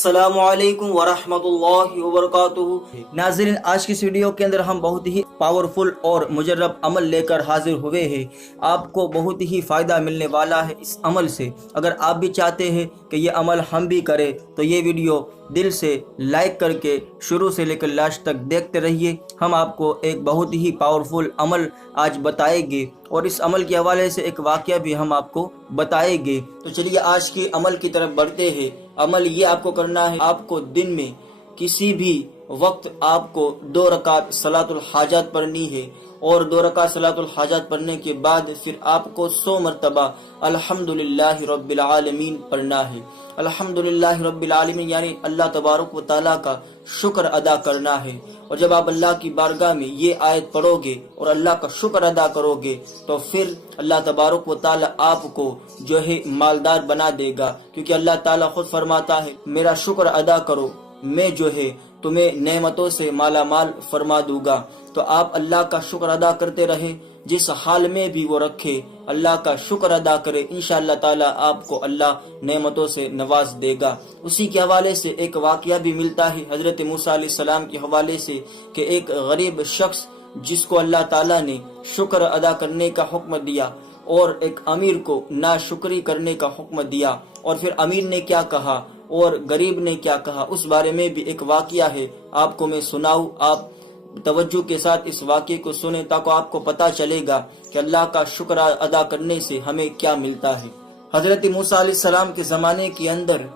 अस्सलाम वालेकुम वरहमतुल्लाहि वबरकातुहू। नाज़रीन, आज की इस वीडियो के अंदर हम बहुत ही पावरफुल और मुजर्रब अमल लेकर हाजिर हुए हैं। आपको बहुत ही फ़ायदा मिलने वाला है इस अमल से। अगर आप भी चाहते हैं कि ये अमल हम भी करें तो ये वीडियो दिल से लाइक करके शुरू से लेकर लास्ट तक देखते रहिए। हम आपको एक बहुत ही पावरफुल अमल आज बताएंगे और इस अमल के हवाले से एक वाक़या भी हम आपको बताएंगे। तो चलिए आज के अमल की तरफ बढ़ते हैं। अमल ये आपको करना है, आपको दिन में किसी भी वक्त आपको 2 रकात सलातुल हाजत पढ़नी है और 2 रकात सलातुल हाजत पढ़ने के बाद फिर आपको 100 मरतबा अल्हम्दुलिल्लाहि रब्बिल आलमीन पढ़ना है। अल्हम्दुलिल्लाहि रब्बिल आलमीन यानी अल्लाह तबारक व तआला का शुक्र अदा करना है। और जब आप अल्लाह की बारगाह में ये आयत पढ़ोगे और अल्लाह का शुक्र अदा करोगे तो फिर अल्लाह तबारक व तआला आपको जो है मालदार बना देगा, क्योंकि अल्लाह ताला खुद फरमाता है मेरा शुक्र अदा करो, मैं जो है तुम्हें नेमतों से माला माल फरमा दूंगा। तो आप अल्लाह का शुक्र अदा करते रहे, जिस हाल में भी वो रखे अल्लाह का शुक्र अदा करे, इंशाअल्लाह ताला आपको अल्लाह नेमतों से नवाज देगा। उसी के हवाले से एक वाकया भी मिलता है हजरत मूसा अलैहिस्सलाम के हवाले से कि एक गरीब शख्स जिसको अल्लाह ताला ने शुक्र अदा करने का हुक्म दिया और एक अमीर को नाशुक्री करने का हुक्म दिया, और फिर अमीर ने क्या कहा और गरीब ने क्या कहा, उस बारे में भी एक वाकया है, आपको मैं सुनाऊं। आप तवज्जो के साथ इस वाक़े को सुने ताकि आपको पता चलेगा कि अल्लाह का शुक्र अदा करने से हमें क्या मिलता है। हजरत मूसा अलैहिस्सलाम के ज़माने के अंदर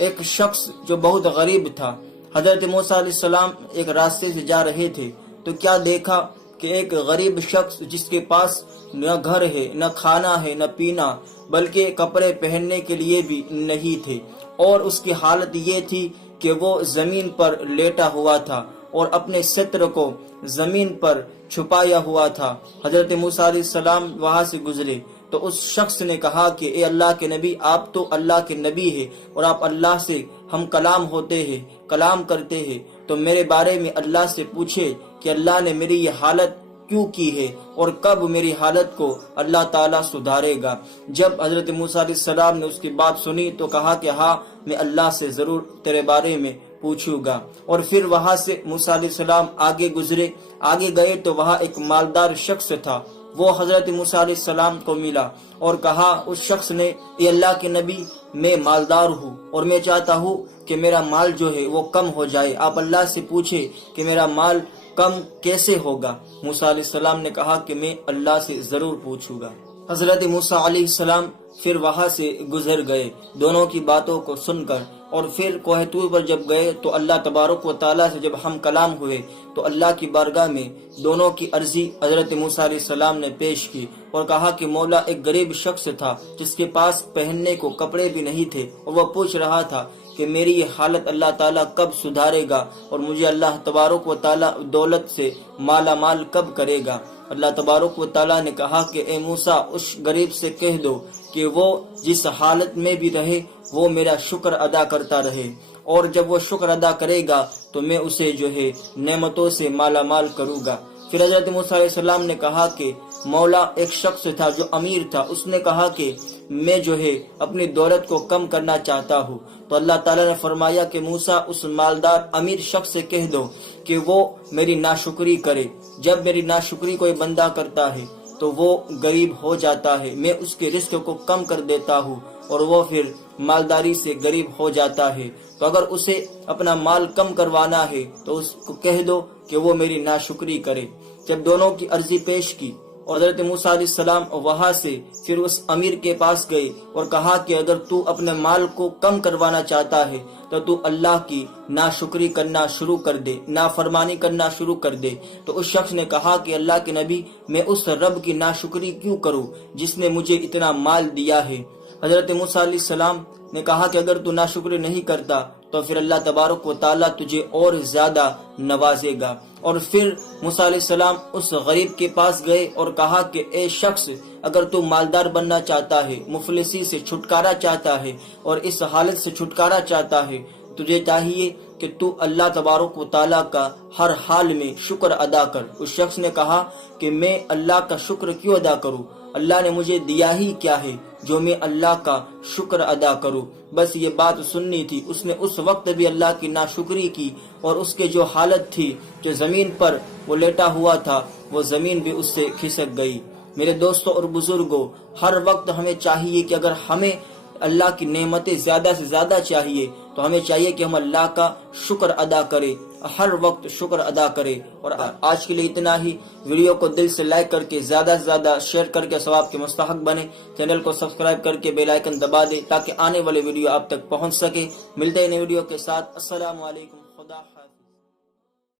एक शख्स जो बहुत गरीब था, हजरत मूसा अलैहिस्सलाम एक रास्ते से जा रहे थे तो क्या देखा कि एक गरीब शख्स जिसके पास न घर है, न खाना है, न पीना, बल्कि कपड़े पहनने के लिए भी नहीं थे, और उसकी हालत ये थी कि वो जमीन पर लेटा हुआ था और अपने सत्र को जमीन पर छुपाया हुआ था। हजरत मूसा अलैहिस्सलाम वहां से गुजरे तो उस शख्स ने कहा कि ए अल्लाह के नबी, आप तो अल्लाह के नबी है और आप अल्लाह से हम कलाम होते हैं, कलाम करते हैं, तो मेरे बारे में अल्लाह से पूछे कि अल्लाह ने मेरी ये हालत क्यों की है और कब मेरी हालत को अल्लाह ताला सुधारेगा। जब हजरत मूसा अलैहिस्सलाम ने उसकी बात सुनी तो कहा कि हाँ, मैं अल्लाह से जरूर तेरे बारे में पूछूंगा। और फिर वहां से मूसा अलैहिस्सलाम आगे गुजरे, आगे गए तो वहां एक मालदार शख्स था, वो हजरत मूसा अलैहिस्सलाम को मिला और कहा उस शख्स ने, ये अल्लाह के नबी, मैं मालदार हूँ और मैं चाहता हूँ कि मेरा माल जो है वो कम हो जाए, आप अल्लाह से पूछे कि मेरा माल कम कैसे होगा। मूसा अलैहिस्सलाम ने कहा कि मैं अल्लाह से जरूर पूछूंगा। हजरत मूसा अलैहिस्सलाम फिर वहां से गुजर गए दोनों की बातों को सुनकर, और फिर कोह तूर पर जब गए तो अल्लाह तबारक व तआला से जब हम कलाम हुए तो अल्लाह की बारगाह में दोनों की अर्जी हजरत मूसा अलैहिस्सलाम ने पेश की और कहा कि मौला, एक गरीब शख्स था जिसके पास पहनने को कपड़े भी नहीं थे और वह पूछ रहा था कि मेरी ये हालत अल्लाह ताला कब सुधारेगा और मुझे अल्लाह तबारक व तआला दौलत से माला माल कब करेगा। अल्लाह तबारक व तआला ने कहा कि ए मूसा, उस गरीब से कह दो कि वो जिस हालत में भी रहे वो मेरा शुक्र अदा करता रहे, और जब वो शुक्र अदा करेगा तो मैं उसे जो है नेमतों से माला माल करूँगा। फिर हजरत मूसा अलैहिस्सलाम ने कहा कि मौला, एक शख्स था जो अमीर था, उसने कहा कि मैं जो है अपनी दौलत को कम करना चाहता हूँ। तो अल्लाह ताला ने फरमाया कि मूसा, उस मालदार अमीर शख्स से कह दो कि वो मेरी नाशुक्री करे। जब मेरी नाशुक्री कोई बंदा करता है तो वो गरीब हो जाता है, मैं उसके रिस्क को कम कर देता हूँ और वो फिर मालदारी से गरीब हो जाता है। तो अगर उसे अपना माल कम करवाना है तो उसको कह दो कि वो मेरी नाशुक्री करे। जब दोनों की अर्जी पेश की और हजरत मूसा अलैहिस्सलाम वहां से फिर उस अमीर के पास गए और कहा कि अगर तू अपने माल को कम करवाना चाहता है तो तू अल्लाह की नाशुक्री करना शुरू कर दे, नाफरमानी करना शुरू कर दे। तो उस शख्स ने कहा कि अल्लाह के नबी, मैं उस रब की नाशुक्री क्यों करूं जिसने मुझे इतना माल दिया है। हजरत मूसा अलैहिस्सलाम ने कहा कि अगर तू नाशुक्री नहीं करता तो फिर अल्लाह तबारक व तआला तुझे और ज्यादा नवाजेगा। और फिर मूसा अलैहिस्सलाम उस गरीब के पास गए और कहा कि ए शख्स, अगर तू मालदार बनना चाहता है, मुफलिसी से छुटकारा चाहता है और इस हालत से छुटकारा चाहता है, तुझे चाहिए कि کہ تو اللہ تبارک و تعالیٰ کا ہر حال میں شکر ادا کر۔ اس شخص نے کہا کہ میں اللہ کا شکر کیوں ادا کروں، اللہ نے مجھے دیا ہی کیا ہے جو میں اللہ کا شکر ادا کروں۔ بس یہ بات سننی تھی۔ اس نے اس وقت بھی اللہ کی ناشکری کی، اور اس کے جو حالت تھی کہ زمین پر وہ لیٹا ہوا تھا، وہ زمین بھی اس سے کھسک گئی۔ میرے دوستوں اور بزرگوں، ہر وقت ہمیں چاہیے کہ اگر ہمیں اللہ کی نعمتیں زیادہ سے زیادہ چاہیے تو ہمیں چاہیے کہ ہم اللہ کا شکر ادا کریں، ہر وقت شکر ادا کریں۔ اور آج کے لیے اتنا ہی۔ ویڈیو کو دل سے لائک کر کے زیادہ سے زیادہ شیئر کر کے ثواب کے مستحق بنے۔ چینل کو سبسکرائب کر کے بیل آئیکن دبا دیں تاکہ آنے والے ویڈیو آپ تک پہنچ سکے۔ ملتے ہیں نئے ویڈیو کے ساتھ۔ السلام علیکم، خدا